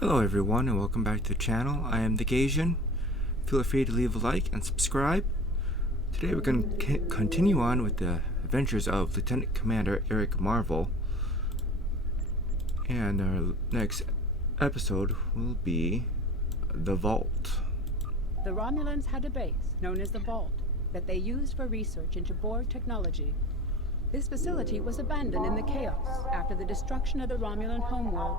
Hello everyone and welcome back to the channel. I am the Gasian. Feel free to leave a like and subscribe. Today we're going to continue on with the adventures of Lieutenant Commander Eric Marvel. And our next episode will be The Vault. The Romulans had a base, known as the Vault, that they used for research into Borg technology. This facility was abandoned in the chaos after the destruction of the Romulan homeworld,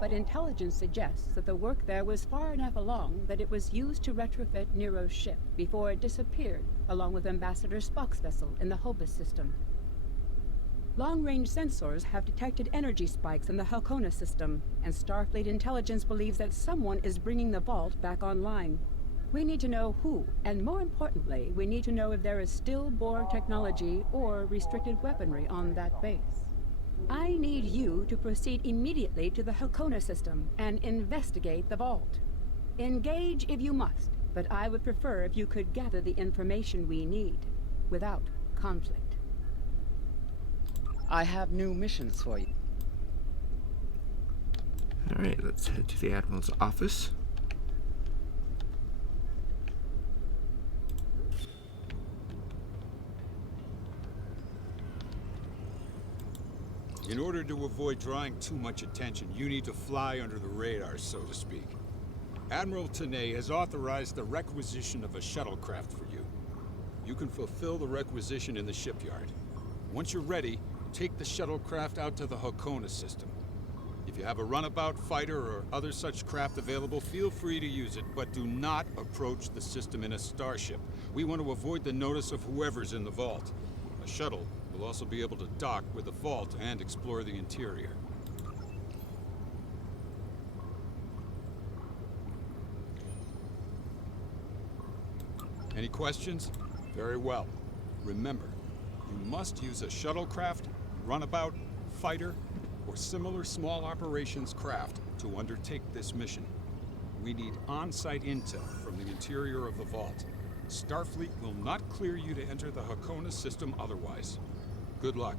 but intelligence suggests that the work there was far enough along that it was used to retrofit Nero's ship before it disappeared, along with Ambassador Spock's vessel in the Hobus system. Long-range sensors have detected energy spikes in the Halcona system, and Starfleet intelligence believes that someone is bringing the Vault back online. We need to know who, and more importantly, we need to know if there is still Borg technology or restricted weaponry on that base. I need you to proceed immediately to the Halcona system and investigate the Vault. Engage if you must, but I would prefer if you could gather the information we need, without conflict. I have new missions for you. Alright, let's head to the Admiral's office. In order to avoid drawing too much attention, you need to fly under the radar, so to speak. Admiral Tanay has authorized the requisition of a shuttlecraft for you. You can fulfill the requisition in the shipyard. Once you're ready, take the shuttlecraft out to the Halcona system. If you have a runabout fighter or other such craft available, feel free to use it, but do not approach the system in a starship. We want to avoid the notice of whoever's in the vault. A shuttle will also be able to dock with the vault and explore the interior. Any questions? Very well. Remember, you must use a shuttlecraft, runabout, fighter, or similar small operations craft to undertake this mission. We need on-site intel from the interior of the vault. Starfleet will not clear you to enter the Halcona system otherwise. Good luck.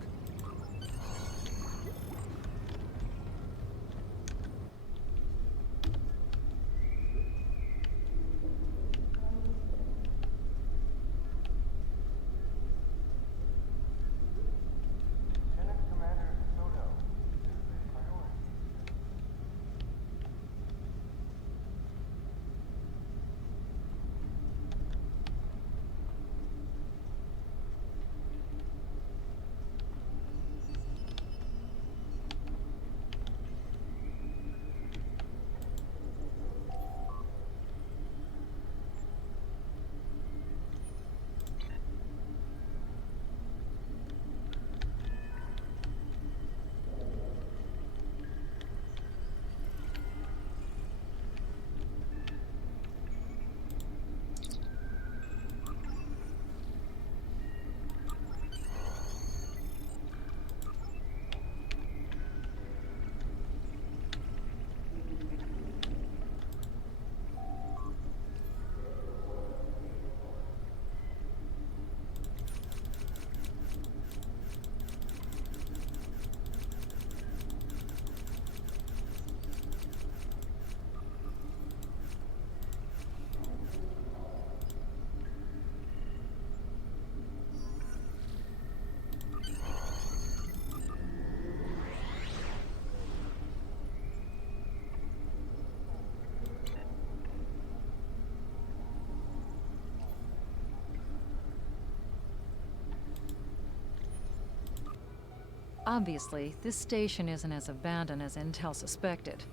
Obviously, this station isn't as abandoned as Intel suspected.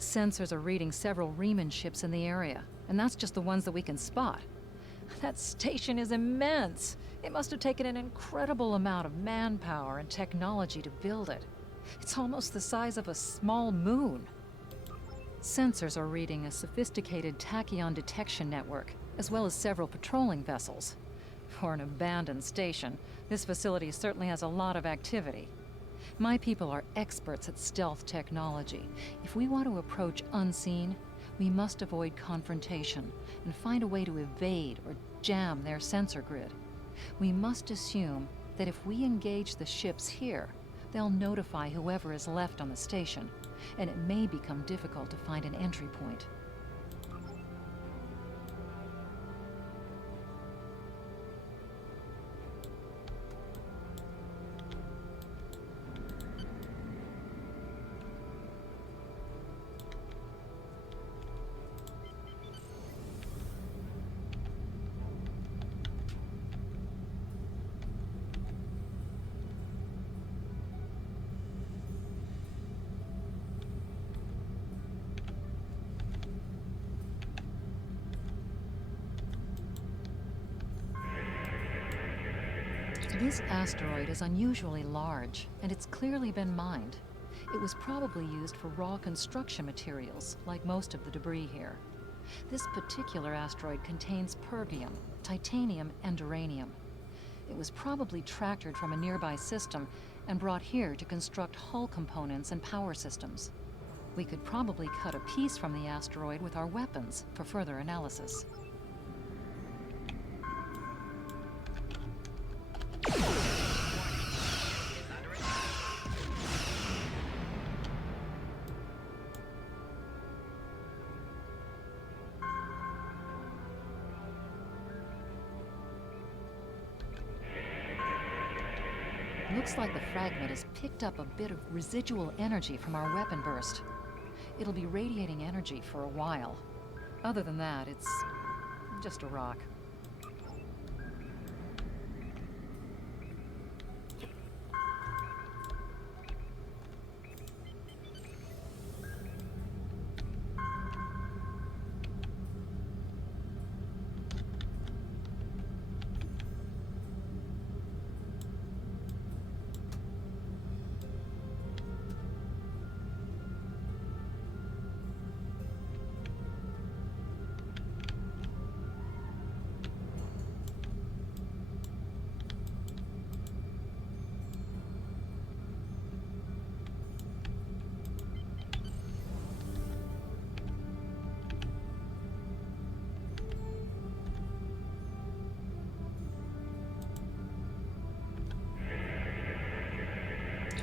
Sensors are reading several Riemann ships in the area, and that's just the ones that we can spot. That station is immense. It must have taken an incredible amount of manpower and technology to build it. It's almost the size of a small moon. Sensors are reading a sophisticated tachyon detection network, as well as several patrolling vessels. For an abandoned station, this facility certainly has a lot of activity. My people are experts at stealth technology. If we want to approach unseen, we must avoid confrontation and find a way to evade or jam their sensor grid. We must assume that if we engage the ships here, they'll notify whoever is left on the station, and it may become difficult to find an entry point. This asteroid is unusually large, and it's clearly been mined. It was probably used for raw construction materials, like most of the debris here. This particular asteroid contains pergium, titanium, and uranium. It was probably tractored from a nearby system and brought here to construct hull components and power systems. We could probably cut a piece from the asteroid with our weapons for further analysis. Looks like the fragment has picked up a bit of residual energy from our weapon burst. It'll be radiating energy for a while. Other than that, it's just a rock.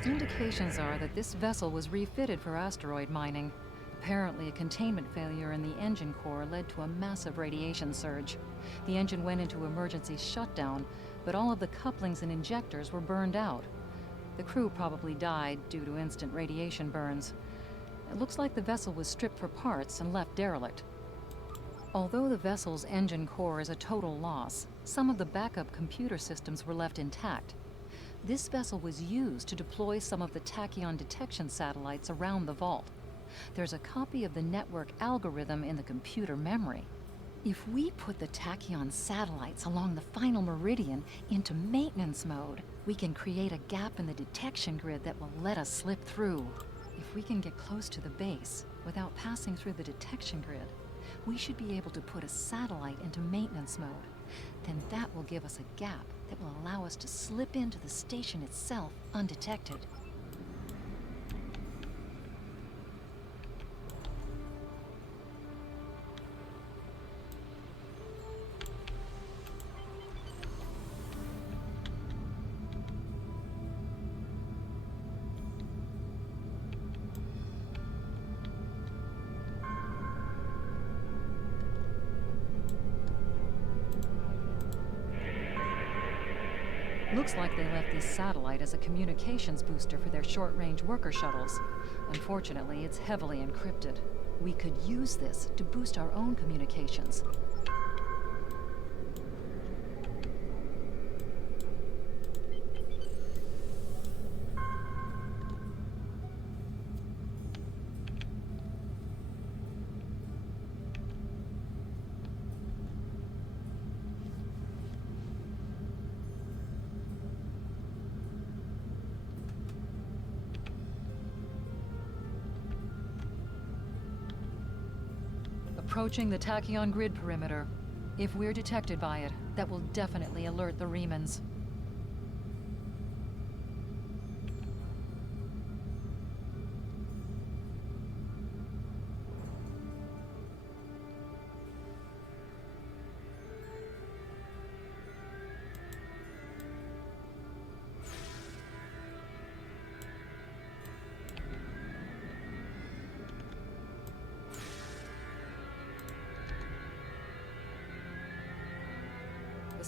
Indications are that this vessel was refitted for asteroid mining. Apparently, a containment failure in the engine core led to a massive radiation surge. The engine went into emergency shutdown, but all of the couplings and injectors were burned out. The crew probably died due to instant radiation burns. It looks like the vessel was stripped for parts and left derelict. Although the vessel's engine core is a total loss, some of the backup computer systems were left intact. This vessel was used to deploy some of the tachyon detection satellites around the vault. There's a copy of the network algorithm in the computer memory. If we put the tachyon satellites along the final meridian into maintenance mode, we can create a gap in the detection grid that will let us slip through. If we can get close to the base without passing through the detection grid, we should be able to put a satellite into maintenance mode. Then that will give us a gap that will allow us to slip into the station itself undetected. Looks like they left this satellite as a communications booster for their short-range worker shuttles. Unfortunately, it's heavily encrypted. We could use this to boost our own communications. Approaching the tachyon grid perimeter. If we're detected by it, that will definitely alert the Remans.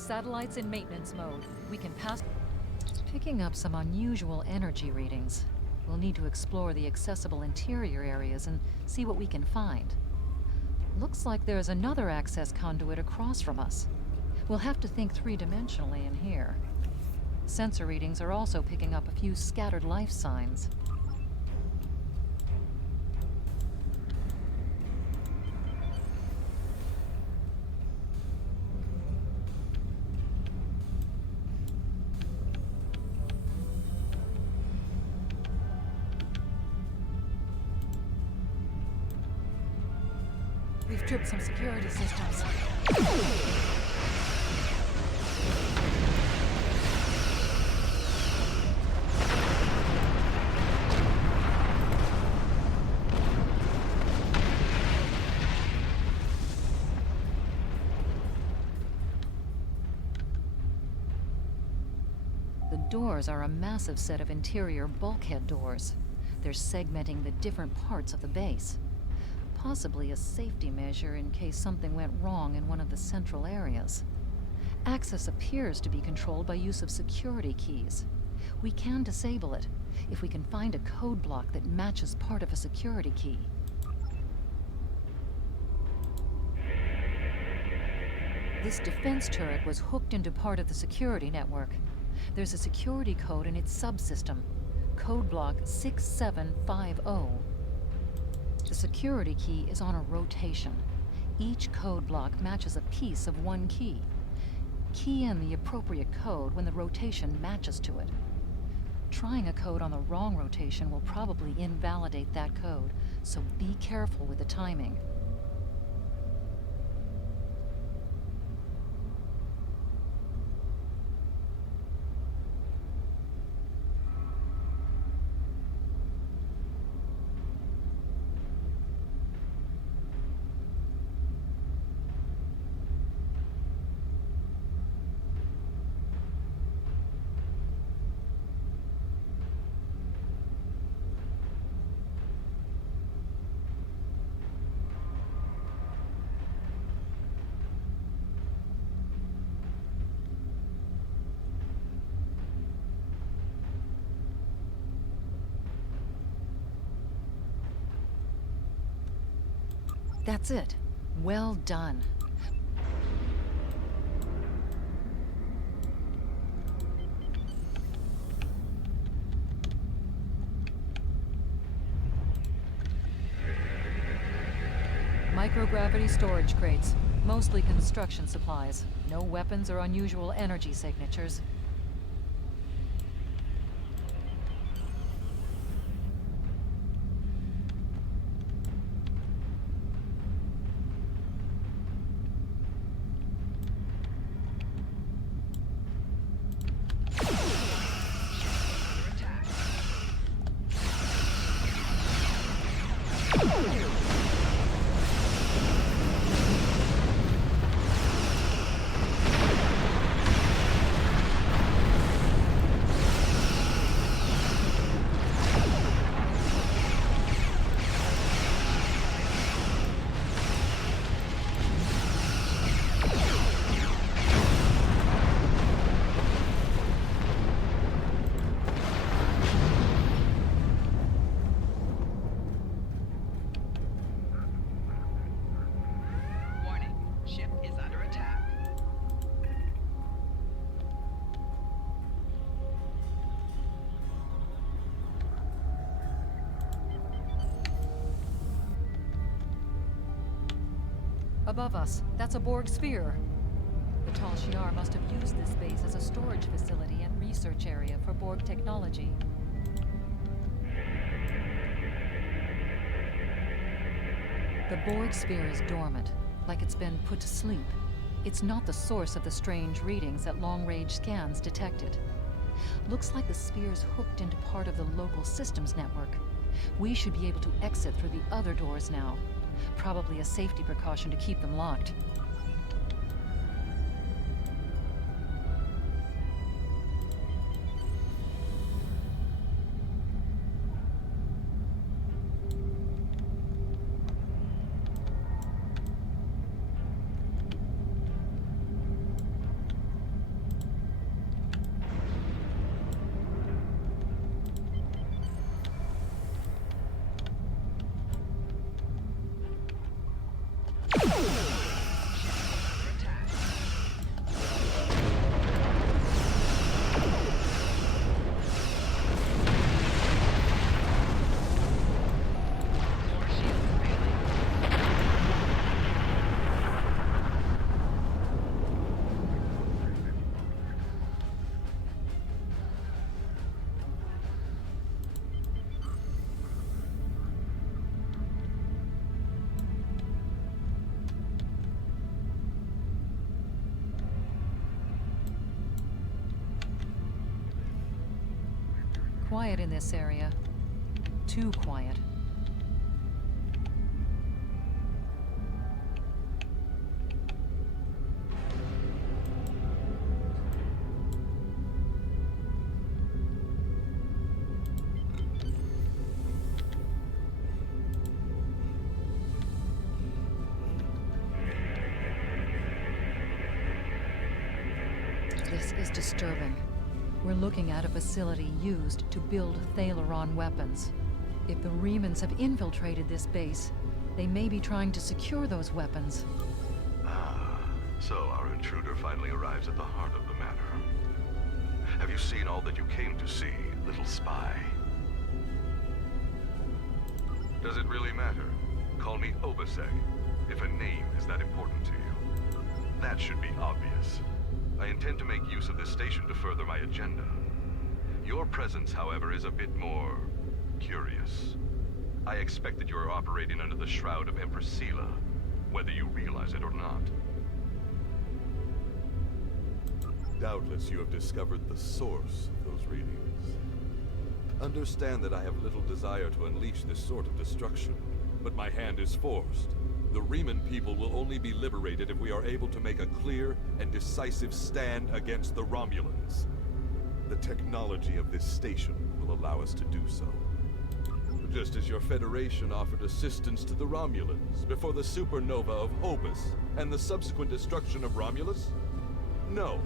Satellite's in maintenance mode. We can pass... Picking up some unusual energy readings. We'll need to explore the accessible interior areas and see what we can find. Looks like there's another access conduit across from us. We'll have to think three-dimensionally in here. Sensor readings are also picking up a few scattered life signs. We've tripped some security systems. The doors are a massive set of interior bulkhead doors. They're segmenting the different parts of the base. Possibly a safety measure in case something went wrong in one of the central areas. Access appears to be controlled by use of security keys. We can disable it if we can find a code block that matches part of a security key. This defense turret was hooked into part of the security network. There's a security code in its subsystem, code block 6750. The security key is on a rotation. Each code block matches a piece of one key. Key in the appropriate code when the rotation matches to it. Trying a code on the wrong rotation will probably invalidate that code, so be careful with the timing. That's it. Well done. Microgravity storage crates. Mostly construction supplies. No weapons or unusual energy signatures. Above us, that's a Borg sphere. The Tal Shiar must have used this base as a storage facility and research area for Borg technology. The Borg sphere is dormant, like it's been put to sleep. It's not the source of the strange readings that long-range scans detected. Looks like the sphere's hooked into part of the local systems network. We should be able to exit through the other doors now. Probably a safety precaution to keep them locked. quiet in this area. Too quiet. This is disturbing. We're looking at a facility used to build Thalaron weapons. If the Remans have infiltrated this base, they may be trying to secure those weapons. Ah, so our intruder finally arrives at the heart of the matter. Have you seen all that you came to see, little spy? Does it really matter? Call me Obasek, if a name is that important to you. That should be obvious. I intend to make use of this station to further my agenda. Your presence, however, is a bit more curious. I expect that you are operating under the shroud of Empress Sela, whether you realize it or not. Doubtless you have discovered the source of those readings. Understand that I have little desire to unleash this sort of destruction, but my hand is forced. The Reman people will only be liberated if we are able to make a clear and decisive stand against the Romulans. The technology of this station will allow us to do so. Just as your Federation offered assistance to the Romulans before the supernova of Hobus and the subsequent destruction of Romulus? No.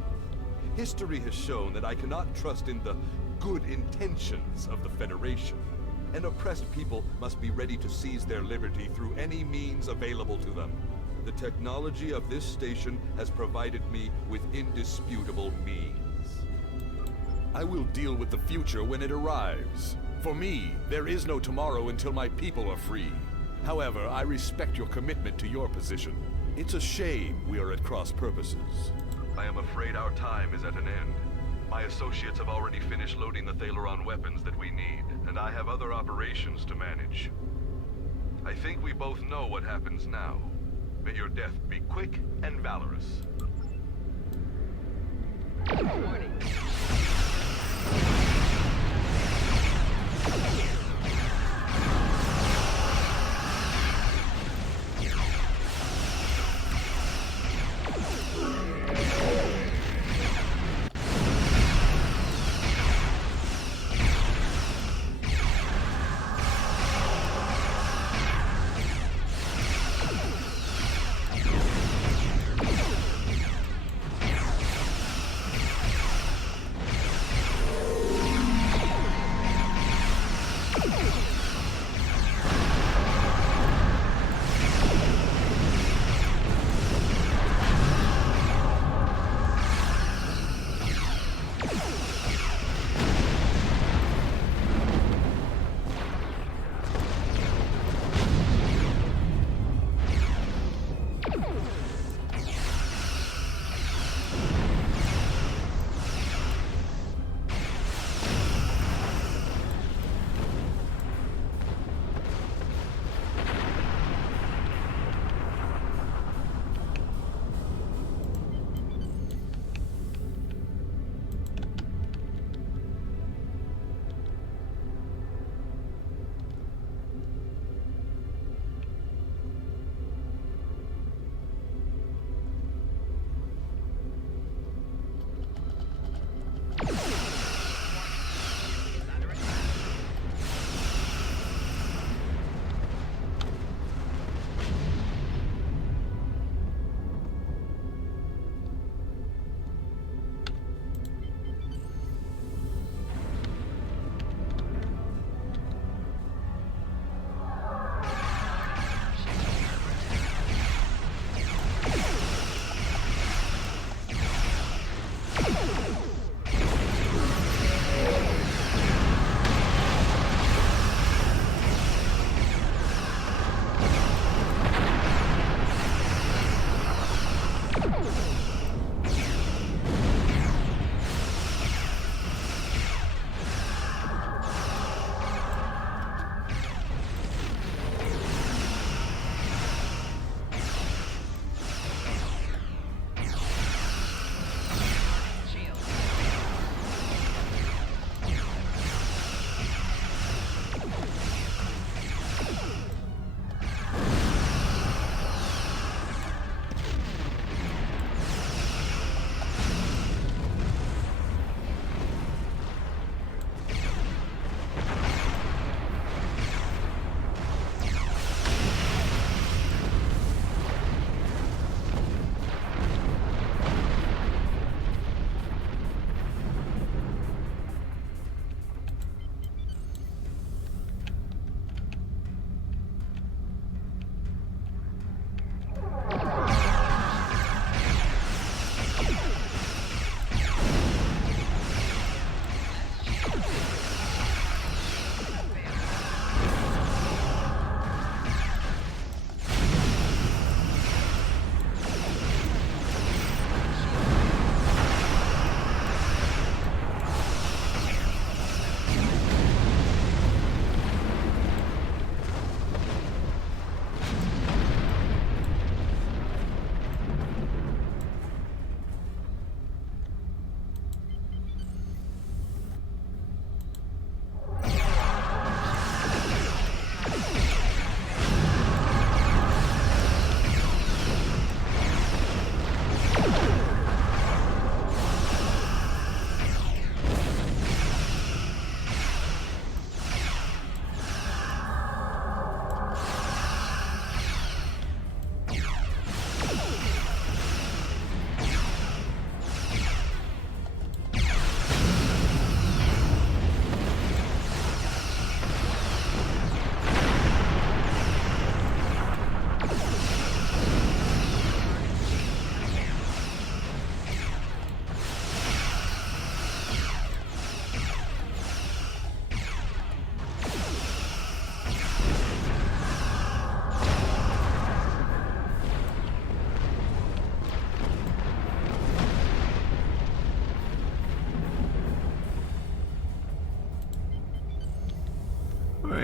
History has shown that I cannot trust in the good intentions of the Federation. And oppressed people must be ready to seize their liberty through any means available to them. The technology of this station has provided me with indisputable means. I will deal with the future when it arrives. For me, there is no tomorrow until my people are free. However, I respect your commitment to your position. It's a shame we are at cross purposes. I am afraid our time is at an end. My associates have already finished loading the Thalaron weapons that we need, and I have other operations to manage. I think we both know what happens now. May your death be quick and valorous. Warning.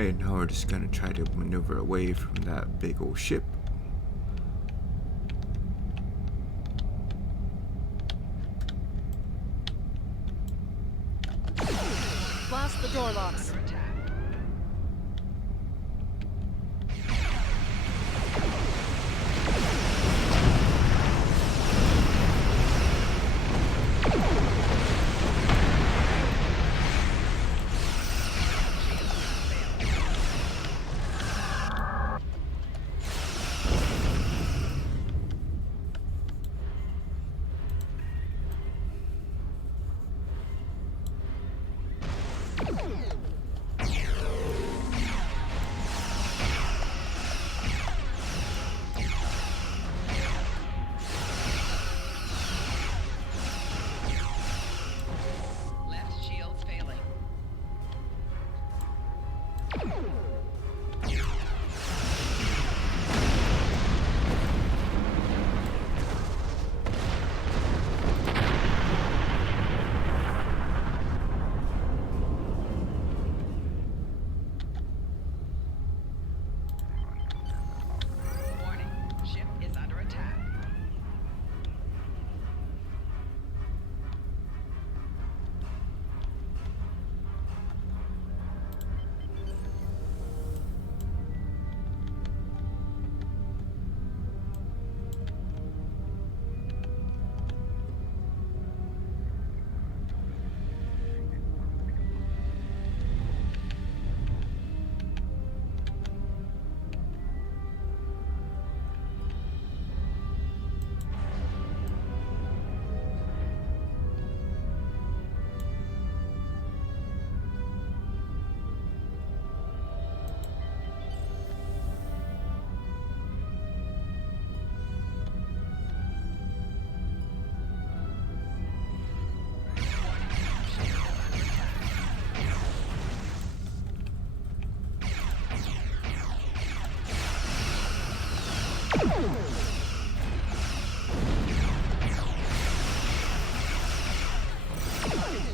and now we're just gonna try to maneuver away from that big old ship. Blast the door locks. Left shield's failing. Warning, ship is under attack.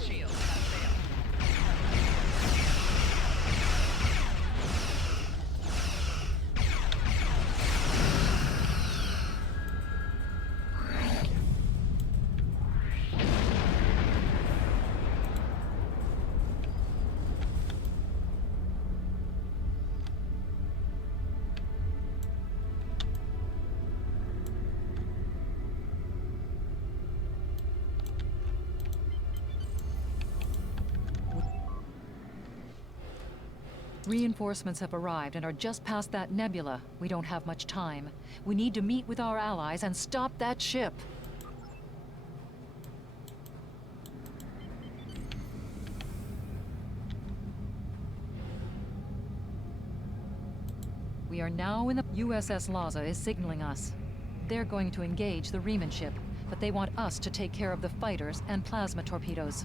Shields have failed. Reinforcements have arrived and are just past that nebula. We don't have much time. We need to meet with our allies and stop that ship. We are now in the USS Laza is signaling us. They're going to engage the Riemann ship, but they want us to take care of the fighters and plasma torpedoes.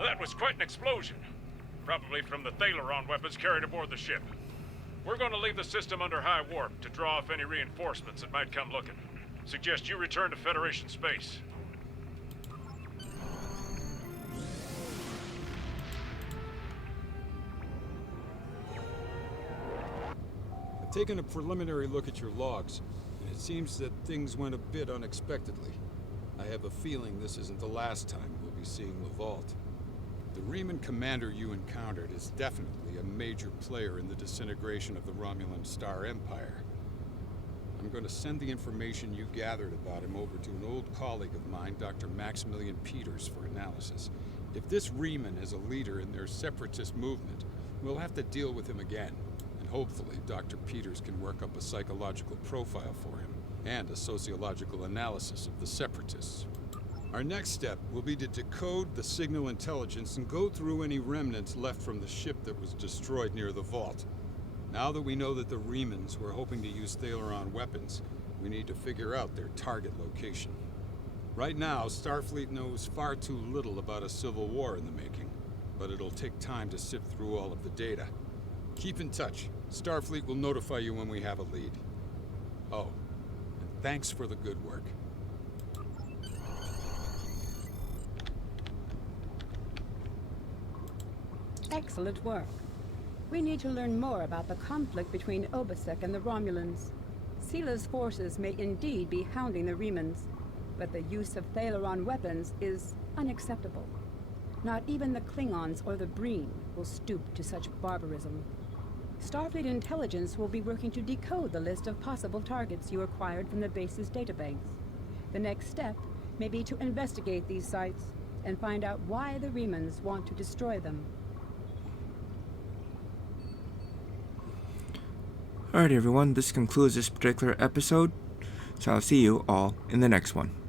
That was quite an explosion. Probably from the Thaleron weapons carried aboard the ship. We're going to leave the system under high warp to draw off any reinforcements that might come looking. Suggest you return to Federation space. I've taken a preliminary look at your logs, and it seems that things went a bit unexpectedly. I have a feeling this isn't the last time we'll be seeing the vault. The Riemann commander you encountered is definitely a major player in the disintegration of the Romulan Star Empire. I'm going to send the information you gathered about him over to an old colleague of mine, Dr. Maximilian Peters, for analysis. If this Riemann is a leader in their separatist movement, we'll have to deal with him again. And hopefully, Dr. Peters can work up a psychological profile for him, and a sociological analysis of the separatists. Our next step will be to decode the signal intelligence and go through any remnants left from the ship that was destroyed near the vault. Now that we know that the Riemanns were hoping to use Thaleron weapons, we need to figure out their target location. Right now, Starfleet knows far too little about a civil war in the making, but it'll take time to sift through all of the data. Keep in touch. Starfleet will notify you when we have a lead. Oh, and thanks for the good work. Excellent work. We need to learn more about the conflict between Obasek and the Romulans. Sila's forces may indeed be hounding the Riemanns, but the use of Thaleron weapons is unacceptable. Not even the Klingons or the Breen will stoop to such barbarism. Starfleet intelligence will be working to decode the list of possible targets you acquired from the base's databanks. The next step may be to investigate these sites and find out why the Riemanns want to destroy them. Alright everyone, this concludes this particular episode, so I'll see you all in the next one.